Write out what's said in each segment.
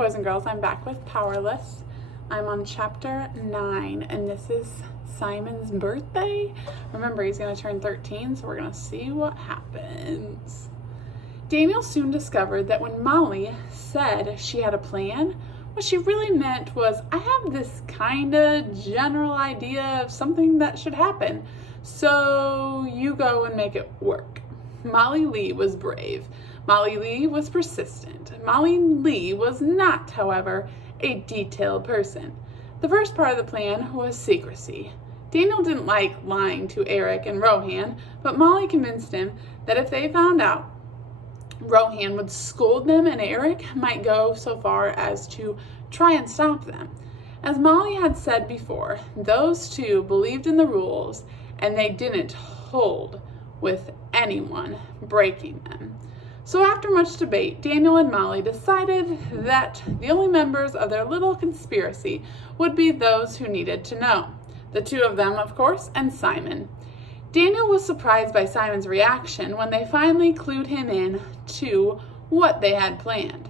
boys and girls, I'm back with Powerless. I'm on chapter 9, and this is Simon's birthday. Remember, he's going to turn 13, so we're going to see what happens. Daniel soon discovered that when Molly said she had a plan, what she really meant was, I have this kind of general idea of something that should happen, so you go and make it work. Molly Lee was brave. Molly Lee was persistent. Molly Lee was not, however, a detailed person. The first part of the plan was secrecy. Daniel didn't like lying to Eric and Rohan, but Molly convinced him that if they found out, Rohan would scold them and Eric might go so far as to try and stop them. As Molly had said before, those two believed in the rules and they didn't hold with anyone breaking them. So after much debate, Daniel and Molly decided that the only members of their little conspiracy would be those who needed to know. The two of them, of course, and Simon. Daniel was surprised by Simon's reaction when they finally clued him in to what they had planned.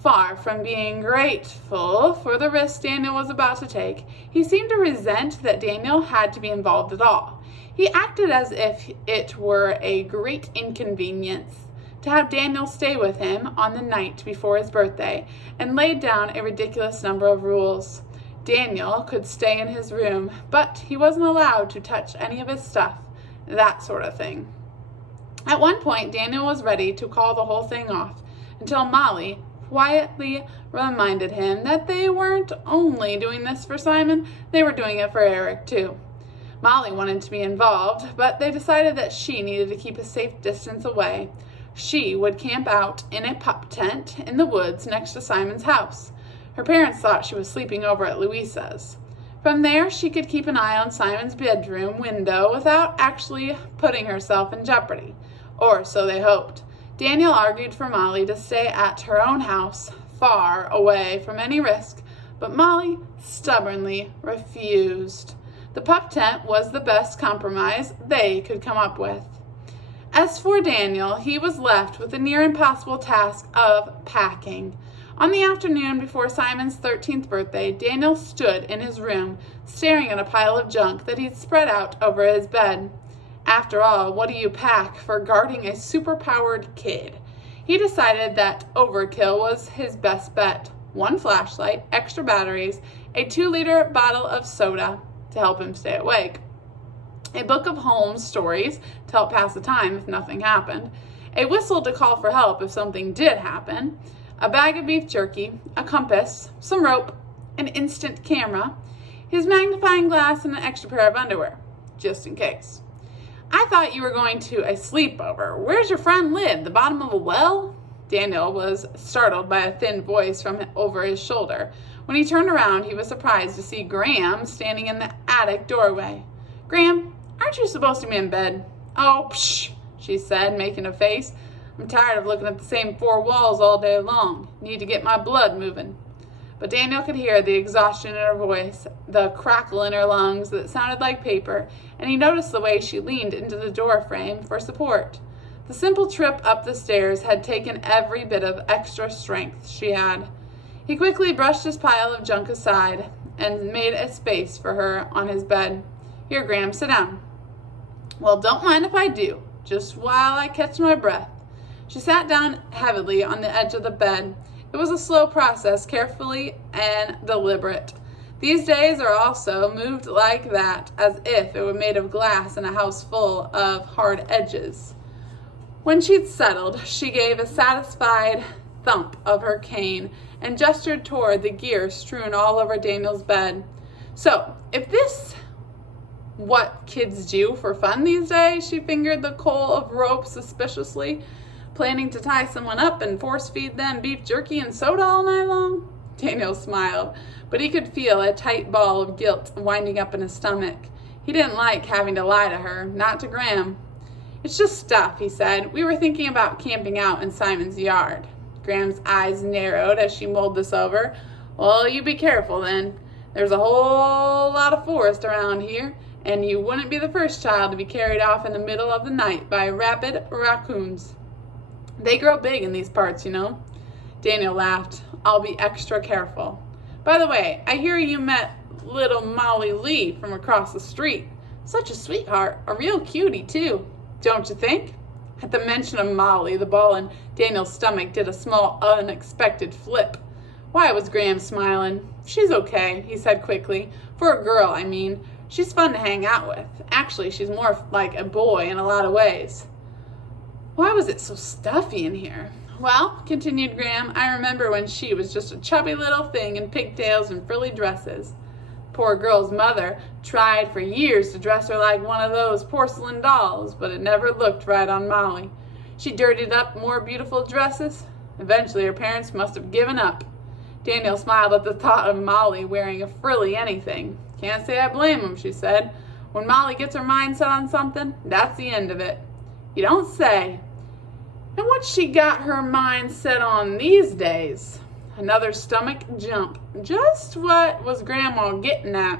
Far from being grateful for the risk Daniel was about to take, he seemed to resent that Daniel had to be involved at all. He acted as if it were a great inconvenience to have Daniel stay with him on the night before his birthday, and laid down a ridiculous number of rules. Daniel could stay in his room, but he wasn't allowed to touch any of his stuff, that sort of thing. At one point, Daniel was ready to call the whole thing off, until Molly quietly reminded him that they weren't only doing this for Simon, they were doing it for Eric too. Molly wanted to be involved, but they decided that she needed to keep a safe distance away. She would camp out in a pup tent in the woods next to Simon's house. Her parents thought she was sleeping over at Louisa's. From there, she could keep an eye on Simon's bedroom window without actually putting herself in jeopardy. Or so they hoped. Daniel argued for Molly to stay at her own house, far away from any risk, but Molly stubbornly refused. The pup tent was the best compromise they could come up with. As for Daniel, he was left with the near impossible task of packing. On the afternoon before Simon's 13th birthday, Daniel stood in his room, staring at a pile of junk that he'd spread out over his bed. After all, what do you pack for guarding a superpowered kid? He decided that overkill was his best bet. 1 flashlight, extra batteries, a 2-liter bottle of soda to help him stay awake, a book of Holmes stories to help pass the time if nothing happened, a whistle to call for help if something did happen, a bag of beef jerky, a compass, some rope, an instant camera, his magnifying glass, and an extra pair of underwear, just in case. I thought you were going to a sleepover. Where's your friend live? The bottom of a well? Daniel was startled by a thin voice from over his shoulder. When he turned around, he was surprised to see Graham standing in the attic doorway. Graham, aren't you supposed to be in bed? Oh, psh, she said, making a face. I'm tired of looking at the same 4 walls all day long. Need to get my blood moving. But Daniel could hear the exhaustion in her voice, the crackle in her lungs that sounded like paper, and he noticed the way she leaned into the door frame for support. The simple trip up the stairs had taken every bit of extra strength she had. He quickly brushed his pile of junk aside and made a space for her on his bed. Here, Graham, sit down. Well, don't mind if I do, just while I catch my breath. She sat down heavily on the edge of the bed. It was a slow process, carefully and deliberate. These days are also moved like that, as if it were made of glass in a house full of hard edges. When she'd settled, she gave a satisfied thump of her cane and gestured toward the gear strewn all over Daniel's bed. So, if this what kids do for fun these days, she fingered the coil of rope suspiciously, planning to tie someone up and force feed them beef jerky and soda all night long? Daniel smiled, but he could feel a tight ball of guilt winding up in his stomach. He didn't like having to lie to her, not to Graham. It's just stuff, he said. We were thinking about camping out in Simon's yard. Graham's eyes narrowed as she mulled this over. Well, you be careful then. There's a whole lot of forest around here, and you wouldn't be the first child to be carried off in the middle of the night by rabid raccoons. They grow big in these parts, you know. Daniel laughed. I'll be extra careful. By the way, I hear you met little Molly Lee from across the street. Such a sweetheart, a real cutie too, don't you think? At the mention of Molly, the ball in Daniel's stomach did a small, unexpected flip. Why was Graham smiling? She's okay, he said quickly. For a girl, I mean. She's fun to hang out with. Actually, she's more like a boy in a lot of ways. Why was it so stuffy in here? Well, continued Graham, I remember when she was just a chubby little thing in pigtails and frilly dresses. Poor girl's mother tried for years to dress her like one of those porcelain dolls, but it never looked right on Molly. She dirtied up more beautiful dresses. Eventually, her parents must have given up. Daniel smiled at the thought of Molly wearing a frilly anything. Can't say I blame him, she said. When Molly gets her mind set on something, that's the end of it. You don't say. And what's she got her mind set on these days? Another stomach jump. Just what was Grandma getting at?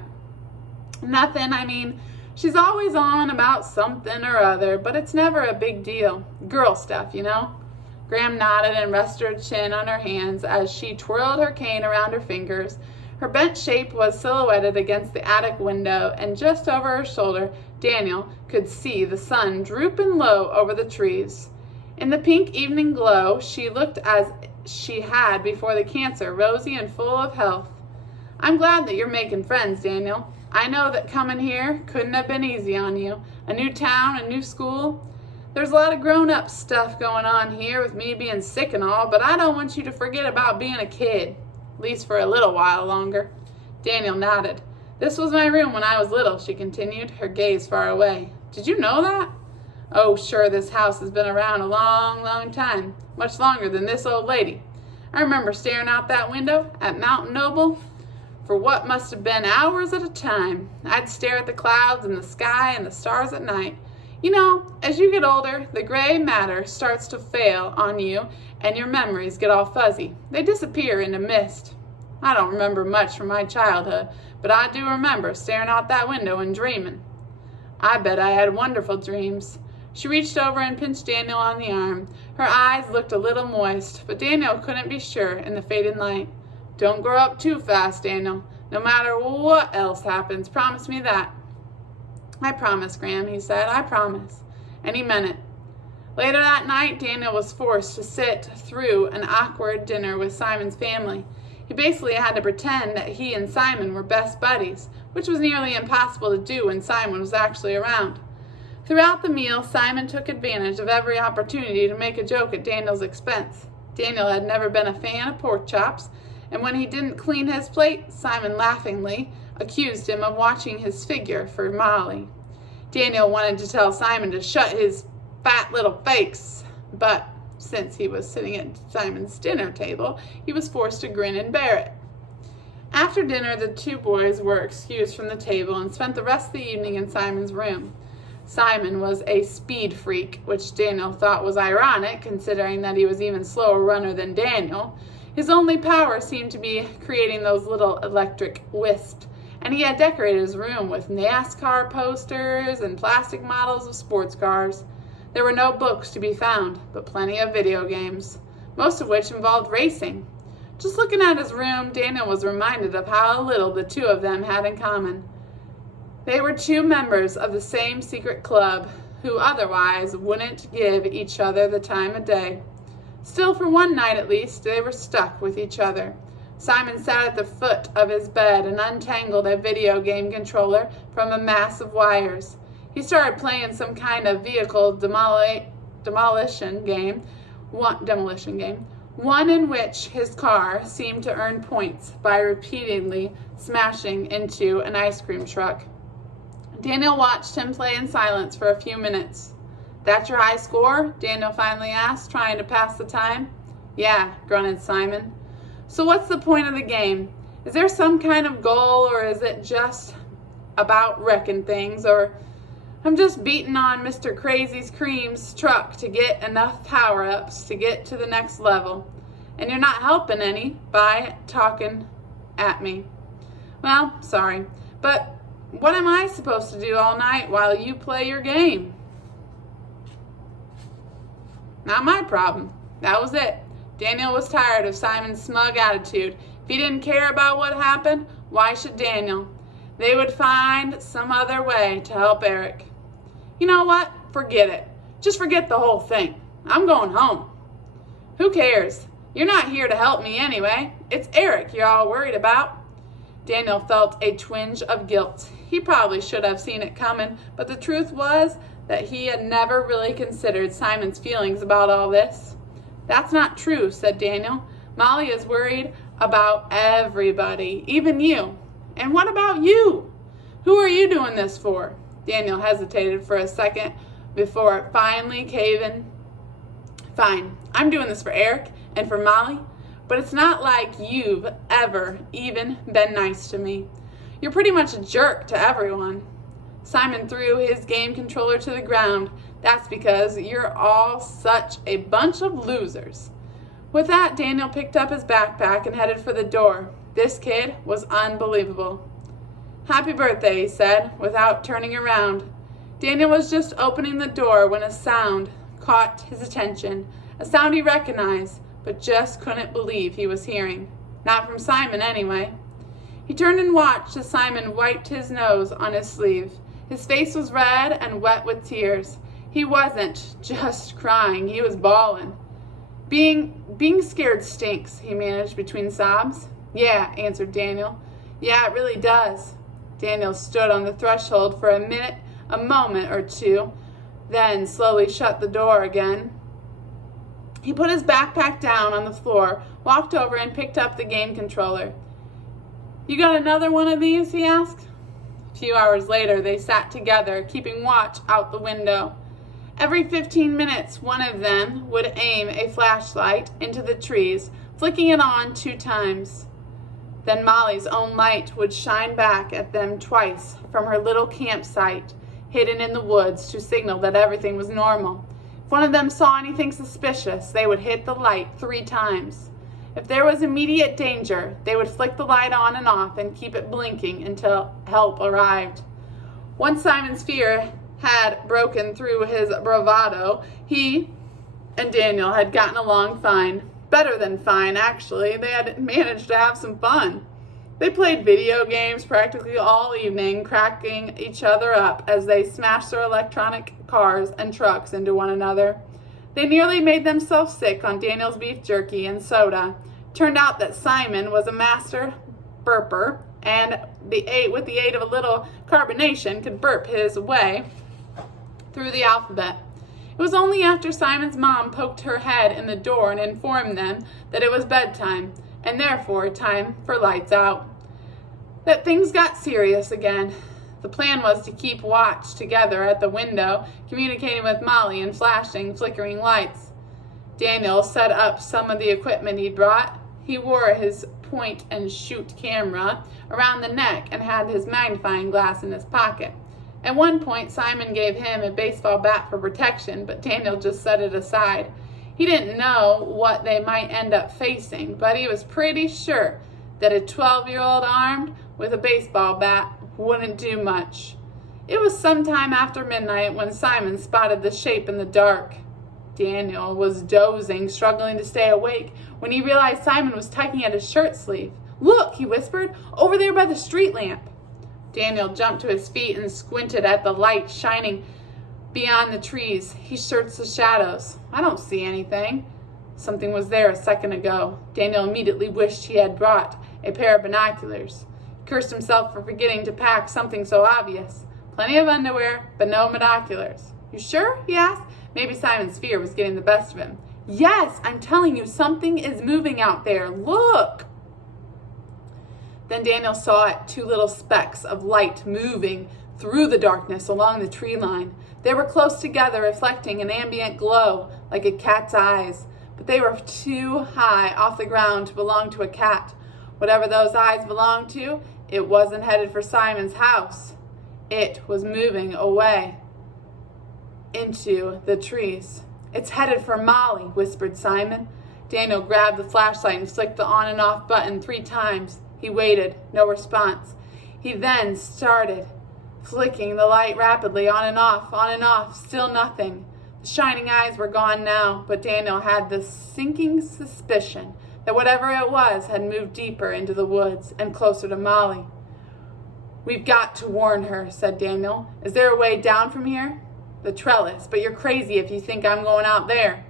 Nothing, I mean, she's always on about something or other, but it's never a big deal. Girl stuff, you know? Graham nodded and rested her chin on her hands as she twirled her cane around her fingers. Her bent shape was silhouetted against the attic window, and just over her shoulder, Daniel could see the sun drooping low over the trees. In the pink evening glow, she looked as she had before the cancer, rosy and full of health. I'm glad that you're making friends, Daniel. I know that coming here couldn't have been easy on you. A new town, a new school. There's a lot of grown-up stuff going on here with me being sick and all, but I don't want you to forget about being a kid, at least for a little while longer. Daniel nodded. This was my room when I was little, she continued, her gaze far away. Did you know that? Oh, sure, this house has been around a long, long time, much longer than this old lady. I remember staring out that window at Mount Noble for what must have been hours at a time. I'd stare at the clouds and the sky and the stars at night. You know, as you get older, the gray matter starts to fail on you and your memories get all fuzzy. They disappear into mist. I don't remember much from my childhood, but I do remember staring out that window and dreaming. I bet I had wonderful dreams. She reached over and pinched Daniel on the arm. Her eyes looked a little moist, but Daniel couldn't be sure in the fading light. Don't grow up too fast, Daniel. No matter what else happens, promise me that. I promise, Graham, he said. I promise. And he meant it. Later that night, Daniel was forced to sit through an awkward dinner with Simon's family. He basically had to pretend that he and Simon were best buddies, which was nearly impossible to do when Simon was actually around. Throughout the meal, Simon took advantage of every opportunity to make a joke at Daniel's expense. Daniel had never been a fan of pork chops, and when he didn't clean his plate, Simon laughingly accused him of watching his figure for Molly. Daniel wanted to tell Simon to shut his fat little face, but since he was sitting at Simon's dinner table, he was forced to grin and bear it. After dinner, the two boys were excused from the table and spent the rest of the evening in Simon's room. Simon was a speed freak, which Daniel thought was ironic, considering that he was even slower runner than Daniel. His only power seemed to be creating those little electric wisps, and he had decorated his room with NASCAR posters and plastic models of sports cars. There were no books to be found, but plenty of video games, most of which involved racing. Just looking at his room, Daniel was reminded of how little the two of them had in common. They were two members of the same secret club who otherwise wouldn't give each other the time of day. Still, for one night at least, they were stuck with each other. Simon sat at the foot of his bed and untangled a video game controller from a mass of wires. He started playing some kind of vehicle demolition game, one in which his car seemed to earn points by repeatedly smashing into an ice cream truck. Daniel watched him play in silence for a few minutes. That your high score? Daniel finally asked, trying to pass the time. Yeah, grunted Simon. So what's the point of the game? Is there some kind of goal, or is it just about wrecking things, or I'm just beating on Mr. Crazy Cream's truck to get enough power-ups to get to the next level, and you're not helping any by talking at me. Well, sorry, but what am I supposed to do all night while you play your game? Not my problem. That was it. Daniel was tired of Simon's smug attitude. If he didn't care about what happened, why should Daniel? They would find some other way to help Eric. You know what? Forget it. Just forget the whole thing. I'm going home. Who cares? You're not here to help me anyway. It's Eric you're all worried about. Daniel felt a twinge of guilt. He probably should have seen it coming, but the truth was that he had never really considered Simon's feelings about all this. That's not true, said Daniel. Molly is worried about everybody, even you. And what about you? Who are you doing this for? Daniel hesitated for a second before finally caving. Fine, I'm doing this for Eric and for Molly, but it's not like you've ever even been nice to me. You're pretty much a jerk to everyone. Simon threw his game controller to the ground. That's because you're all such a bunch of losers. With that, Daniel picked up his backpack and headed for the door. This kid was unbelievable. Happy birthday, he said, without turning around. Daniel was just opening the door when a sound caught his attention, a sound he recognized, but just couldn't believe he was hearing. Not from Simon, anyway. He turned and watched as Simon wiped his nose on his sleeve. His face was red and wet with tears. He wasn't just crying, he was bawling. Being scared stinks, he managed between sobs. Yeah, answered Daniel. Yeah, it really does. Daniel stood on the threshold for a moment or two, then slowly shut the door again. He put his backpack down on the floor, walked over and picked up the game controller. You got another one of these? He asked. A few hours later, they sat together, keeping watch out the window. Every 15 minutes, one of them would aim a flashlight into the trees, flicking it on 2 times. Then Molly's own light would shine back at them twice from her little campsite, hidden in the woods, to signal that everything was normal. If one of them saw anything suspicious, they would hit the light 3 times. If there was immediate danger, they would flick the light on and off and keep it blinking until help arrived. Once Simon's fear had broken through his bravado, he and Daniel had gotten along fine. Better than fine, actually. They had managed to have some fun. They played video games practically all evening, cracking each other up as they smashed their electronic cars and trucks into one another. They nearly made themselves sick on Daniel's beef jerky and soda. Turned out that Simon was a master burper, and with the aid of a little carbonation, could burp his way through the alphabet. It was only after Simon's mom poked her head in the door and informed them that it was bedtime, and therefore time for lights out, that things got serious again. The plan was to keep watch together at the window, communicating with Molly and flashing, flickering lights. Daniel set up some of the equipment he'd brought. He wore his point-and-shoot camera around the neck and had his magnifying glass in his pocket. At one point, Simon gave him a baseball bat for protection, but Daniel just set it aside. He didn't know what they might end up facing, but he was pretty sure that a 12-year-old armed with a baseball bat wouldn't do much. It was sometime after midnight when Simon spotted the shape in the dark. Daniel was dozing, struggling to stay awake, when he realized Simon was tugging at his shirt sleeve. "Look," he whispered, "over there by the street lamp." Daniel jumped to his feet and squinted at the light shining beyond the trees. He searched the shadows. "I don't see anything." Something was there a second ago. Daniel immediately wished he had brought a pair of binoculars. He cursed himself for forgetting to pack something so obvious. Plenty of underwear, but no binoculars. "You sure?" he asked. Maybe Simon's fear was getting the best of him. "Yes, I'm telling you, something is moving out there. Look!" Then Daniel saw it, 2 little specks of light moving through the darkness along the tree line. They were close together, reflecting an ambient glow like a cat's eyes, but they were too high off the ground to belong to a cat. Whatever those eyes belonged to, it wasn't headed for Simon's house. It was moving away into the trees. "It's headed for Molly," whispered Simon. Daniel grabbed the flashlight and flicked the on and off button 3 times. He waited, no response. He then started flicking the light rapidly on and off, still nothing. The shining eyes were gone now, but Daniel had the sinking suspicion that whatever it was had moved deeper into the woods and closer to Molly. "We've got to warn her," said Daniel. "Is there a way down from here?" "The trellis, but you're crazy if you think I'm going out there."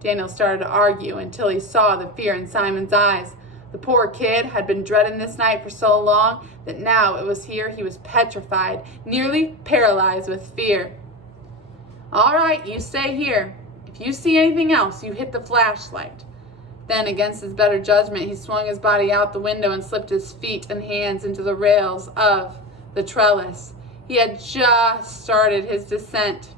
Daniel started to argue until he saw the fear in Simon's eyes. The poor kid had been dreading this night for so long that now it was here he was petrified, nearly paralyzed with fear. "All right, you stay here. If you see anything else, you hit the flashlight." Then, against his better judgment, he swung his body out the window and slipped his feet and hands into the rails of the trellis. He had just started his descent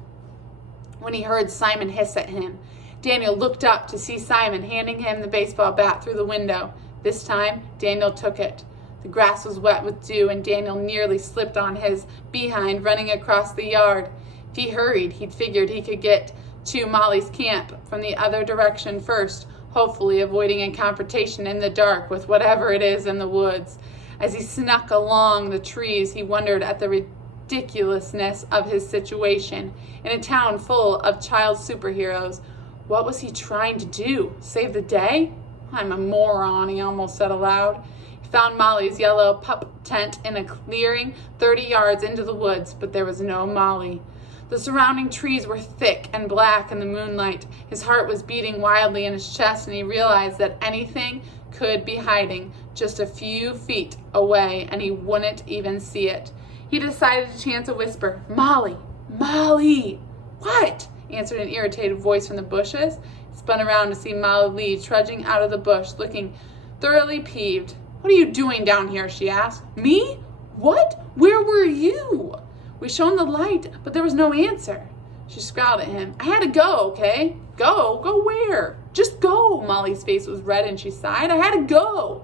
when he heard Simon hiss at him. Daniel looked up to see Simon handing him the baseball bat through the window. This time, Daniel took it. The grass was wet with dew, and Daniel nearly slipped on his behind running across the yard. If he hurried, he'd figured he could get to Molly's camp from the other direction first, hopefully avoiding a confrontation in the dark with whatever it is in the woods. As he snuck along the trees, he wondered at the ridiculousness of his situation. In a town full of child superheroes, what was he trying to do? Save the day? "I'm a moron," he almost said aloud. He found Molly's yellow pup tent in a clearing 30 yards into the woods, but there was no Molly. The surrounding trees were thick and black in the moonlight. His heart was beating wildly in his chest, and he realized that anything could be hiding just a few feet away, and he wouldn't even see it. He decided to chance a whisper. "Molly! Molly!" "What?" answered an irritated voice from the bushes. He spun around to see Molly Lee trudging out of the bush, looking thoroughly peeved. "What are you doing down here?" she asked. "Me? What? Where were you?" "We shone the light, but there was no answer." She scowled at him. "I had to go, okay?" "Go? Go where?" "Just go." Molly's face was red and she sighed. "I had to go."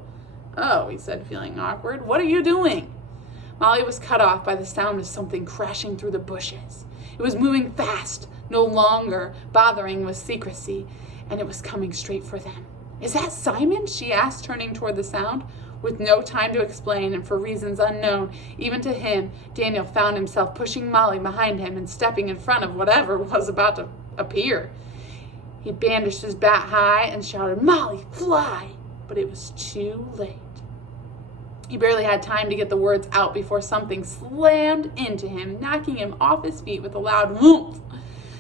"Oh," he said, feeling awkward. "What are you doing?" Molly was cut off by the sound of something crashing through the bushes. It was moving fast, no longer bothering with secrecy, and it was coming straight for them. "Is that Simon?" she asked, turning toward the sound. With no time to explain, and for reasons unknown even to him, Daniel found himself pushing Molly behind him and stepping in front of whatever was about to appear. He bandaged his bat high and shouted, "Molly, fly!" But it was too late. He barely had time to get the words out before something slammed into him, knocking him off his feet with a loud whoomp.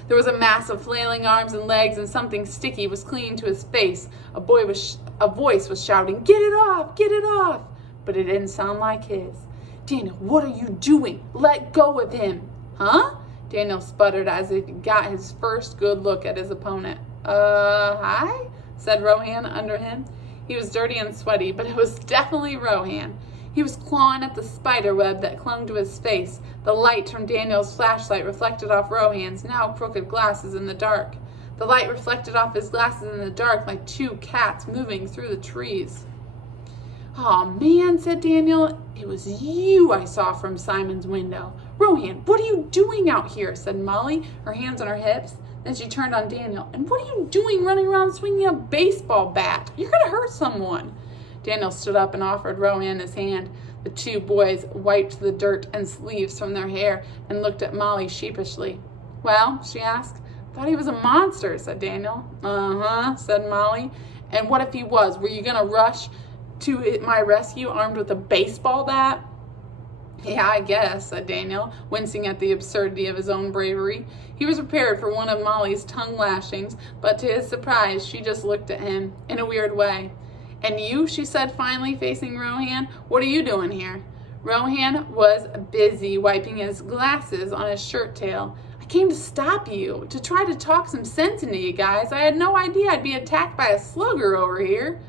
There was a mass of flailing arms and legs, and something sticky was clinging to his face. A voice was shouting, "Get it off! Get it off!" But it didn't sound like his. "Daniel, what are you doing? Let go of him!" "Huh?" Daniel sputtered as he got his first good look at his opponent. Hi?" said Rohan under him. He was dirty and sweaty, but it was definitely Rohan. He was clawing at the spider web that clung to his face. The light from Daniel's flashlight reflected off Rohan's now crooked glasses in the dark. The light reflected off his glasses in the dark like two cats moving through the trees. "Aw, man," said Daniel. "It was you I saw from Simon's window." "Rohan, what are you doing out here?" said Molly, her hands on her hips. Then she turned on Daniel. "And what are you doing running around swinging a baseball bat? You're going to hurt someone." Daniel stood up and offered Rohan his hand. The two boys wiped the dirt and leaves from their hair and looked at Molly sheepishly. "Well?" she asked. "Thought he was a monster," said Daniel. "Uh-huh," said Molly. "And what if he was? Were you going to rush to my rescue armed with a baseball bat?" "Yeah, I guess," said Daniel, wincing at the absurdity of his own bravery. He was prepared for one of Molly's tongue lashings, but to his surprise, she just looked at him in a weird way. "And you?" she said finally, facing Rohan. "What are you doing here?" Rohan was busy wiping his glasses on his shirt tail. "I came to stop you, to try to talk some sense into you guys. I had no idea I'd be attacked by a slugger over here."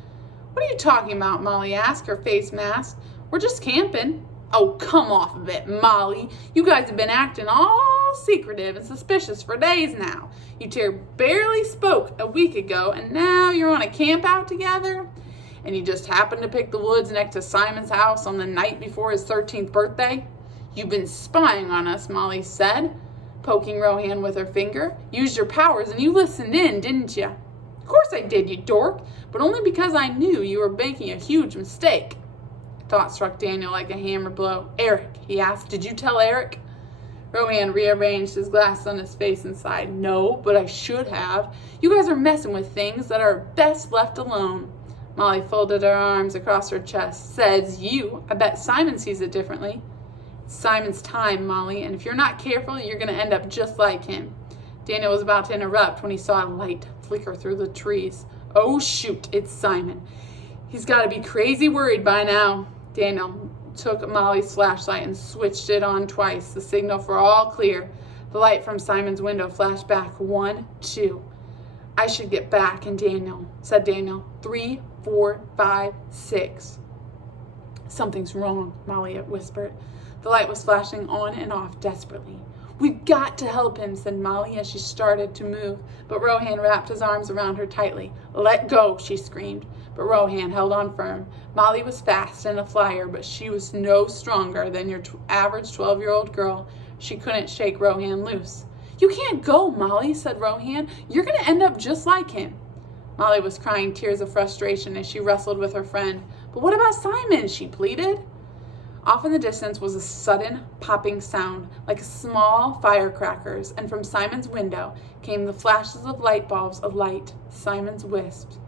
"What are you talking about?" Molly asked, her face masked. "We're just camping." "Oh, come off of it, Molly. You guys have been acting all secretive and suspicious for days now. You two barely spoke a week ago, and now you're on a camp out together? And you just happened to pick the woods next to Simon's house on the night before his 13th birthday? You've been spying on us," Molly said, poking Rohan with her finger. "Used your powers and you listened in, didn't you?" "Of course I did, you dork, but only because I knew you were making a huge mistake." Thought struck Daniel like a hammer blow. "Eric," he asked, "did you tell Eric?" Rohan rearranged his glasses on his face and sighed. No, but I should have. You guys are messing with things that are best left alone. Molly folded her arms across her chest. Says you. I bet Simon sees it differently. It's Simon's time, Molly, and if you're not careful, you're going to end up just like him. Daniel was about to interrupt when he saw a light flicker through the trees. Oh, shoot, it's Simon. He's got to be crazy worried by now. Daniel took Molly's flashlight and switched it on twice, the signal for all clear. The light from Simon's window flashed back. 1, 2. I should get back, and said Daniel. 3, 4, 5, 6. Something's wrong, Molly whispered. The light was flashing on and off desperately. We've got to help him, said Molly as she started to move, but Rohan wrapped his arms around her tightly. Let go, she screamed, but Rohan held on firm. Molly was fast and a flyer, but she was no stronger than your average 12-year-old girl. She couldn't shake Rohan loose. You can't go, Molly, said Rohan. You're going to end up just like him. Molly was crying tears of frustration as she wrestled with her friend. But what about Simon? She pleaded. Off in the distance was a sudden popping sound, like small firecrackers, and from Simon's window came the flashes of light bulbs alight, Simon's wisps.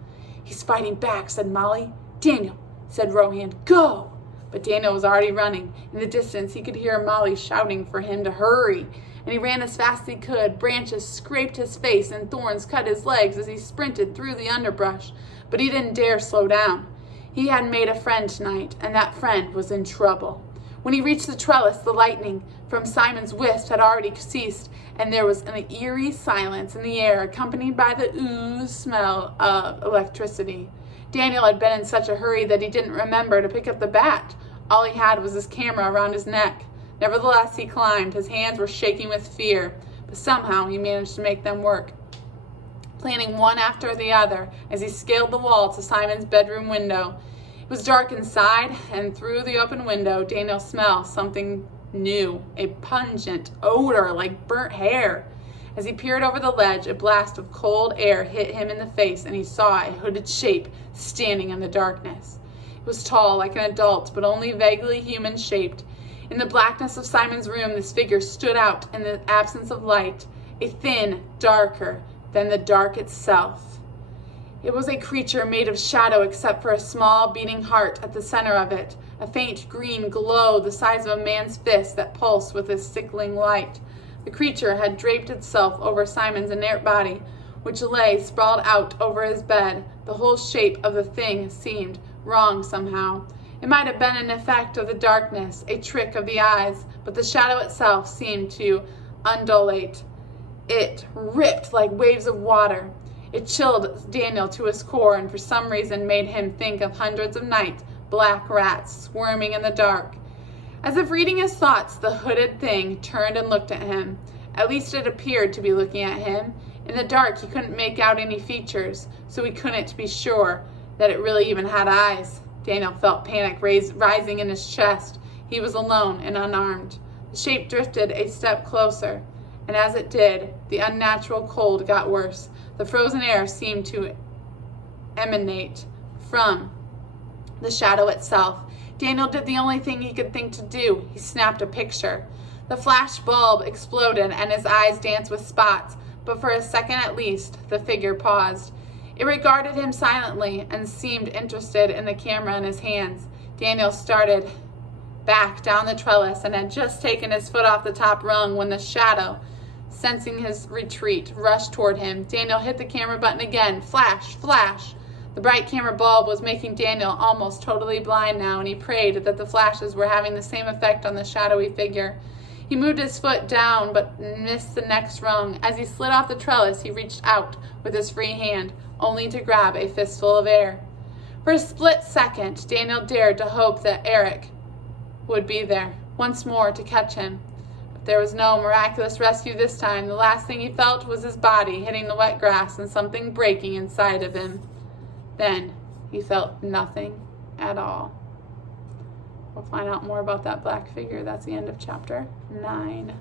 He's fighting back, said Molly. Daniel, said Rohan, go! But Daniel was already running. In the distance, he could hear Molly shouting for him to hurry, and he ran as fast as he could. Branches scraped his face and thorns cut his legs as he sprinted through the underbrush, but he didn't dare slow down. He had made a friend tonight, and that friend was in trouble. When he reached the trellis, the lightning from Simon's wisp had already ceased, and there was an eerie silence in the air, accompanied by the ooze smell of electricity. Daniel had been in such a hurry that he didn't remember to pick up the bat. All he had was his camera around his neck. Nevertheless, he climbed. His hands were shaking with fear, but somehow he managed to make them work, planning one after the other as he scaled the wall to Simon's bedroom window. It was dark inside, and through the open window, Daniel smelled something new, a pungent odor like burnt hair. As he peered over the ledge, a blast of cold air hit him in the face, and he saw a hooded shape standing in the darkness. It was tall, like an adult, but only vaguely human-shaped. In the blackness of Simon's room, this figure stood out in the absence of light, a thin, darker than the dark itself. It was a creature made of shadow except for a small beating heart at the center of it, a faint green glow the size of a man's fist that pulsed with a sickling light. The creature had draped itself over Simon's inert body, which lay sprawled out over his bed. The whole shape of the thing seemed wrong somehow. It might have been an effect of the darkness, a trick of the eyes, but the shadow itself seemed to undulate. It ripped like waves of water. It chilled Daniel to his core, and for some reason made him think of hundreds of night black rats squirming in the dark. As if reading his thoughts, the hooded thing turned and looked at him. At least it appeared to be looking at him. In the dark, he couldn't make out any features, so he couldn't be sure that it really even had eyes. Daniel felt panic rising in his chest. He was alone and unarmed. The shape drifted a step closer, and as it did, the unnatural cold got worse. The frozen air seemed to emanate from the shadow itself. Daniel did the only thing he could think to do. He snapped a picture. The flash bulb exploded, and his eyes danced with spots, but for a second at least, the figure paused. It regarded him silently and seemed interested in the camera in his hands. Daniel started back down the trellis and had just taken his foot off the top rung when the shadow, sensing his retreat, rushed toward him. Daniel hit the camera button again. Flash, flash. The bright camera bulb was making Daniel almost totally blind now, and he prayed that the flashes were having the same effect on the shadowy figure. He moved his foot down, but missed the next rung. As he slid off the trellis, he reached out with his free hand, only to grab a fistful of air. For a split second, Daniel dared to hope that Eric would be there once more to catch him. But there was no miraculous rescue this time. The last thing he felt was his body hitting the wet grass and something breaking inside of him. Then he felt nothing at all. We'll find out more about that black figure. That's the end of chapter 9.